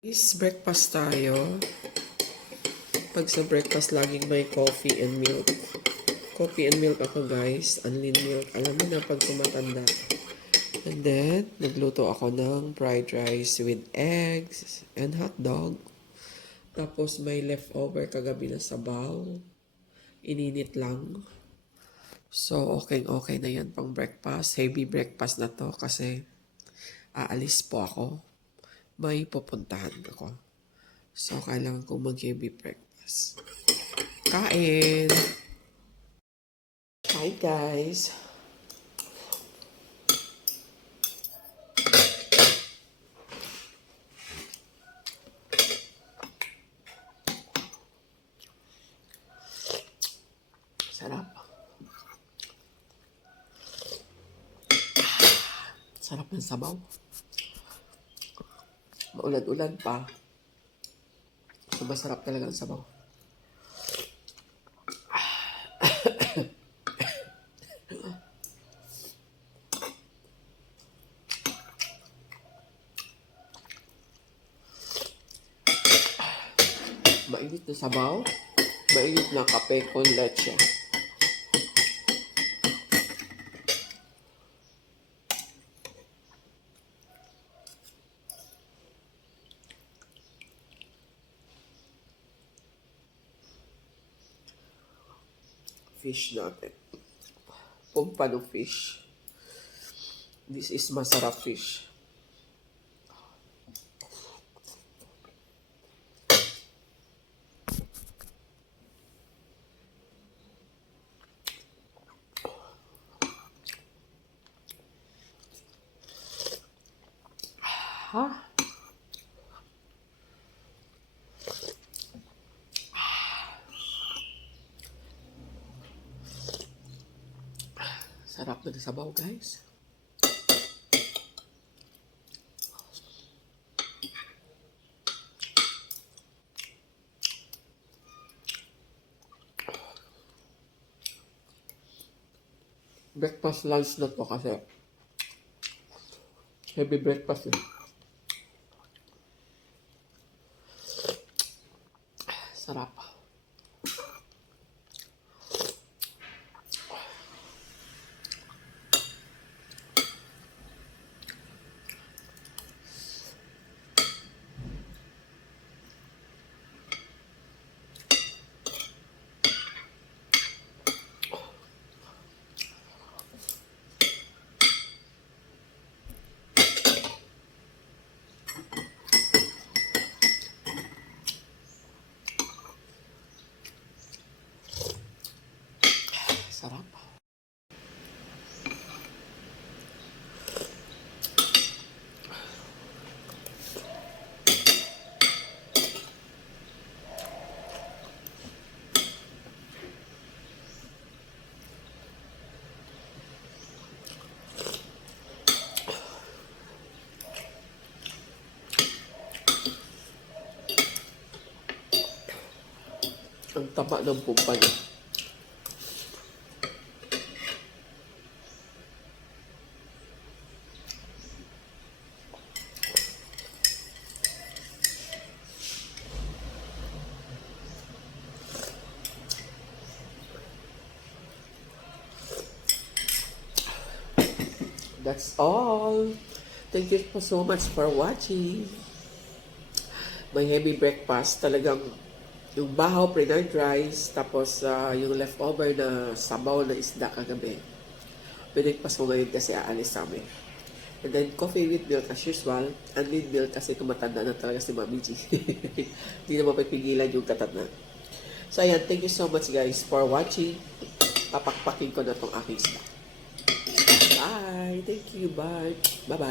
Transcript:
Is breakfast tayo. Pag sa breakfast, laging may coffee and milk. Coffee and milk ako, guys. Unlean milk. Alam mo na pag tumatanda. And then, nagluto ako ng fried rice with eggs and hot dog. Tapos, may leftover kagabi na sabaw. Ininit lang. So, okay na yan pang breakfast. Heavy breakfast na to kasi aalis po ako. May pupuntahan ako. So, kailangan kong mag-heavy breakfast. Kain! Hi, guys! Sarap. Sarap ng sabaw. Maulan-ulan pa. So, masarap talaga ang sabaw. Mainit na sabaw. Mainit na kape con leche. Fish natin. Pompano fish. This is masarap fish. Ha? Sarap na sabaw, guys. Breakfast lunch na to kasi heavy breakfast eh. Sarap. Sarap. Ang taba ng pumpa niya. That's all. Thank you so much for watching. My heavy breakfast, talagang yung bahaw pre-night rice, tapos yung leftover na sabaw na isda kagabi. Pinagpas ko ngayon kasi aalis kami. And then coffee with milk as usual. Unlean milk kasi tumatanda na talaga si Mami G. Hindi na mapipigilan yung tatanda. So ayan, thank you so much guys for watching. Papakpakin ko na tong aking snack. Bye! Thank you, bye! Bye-bye!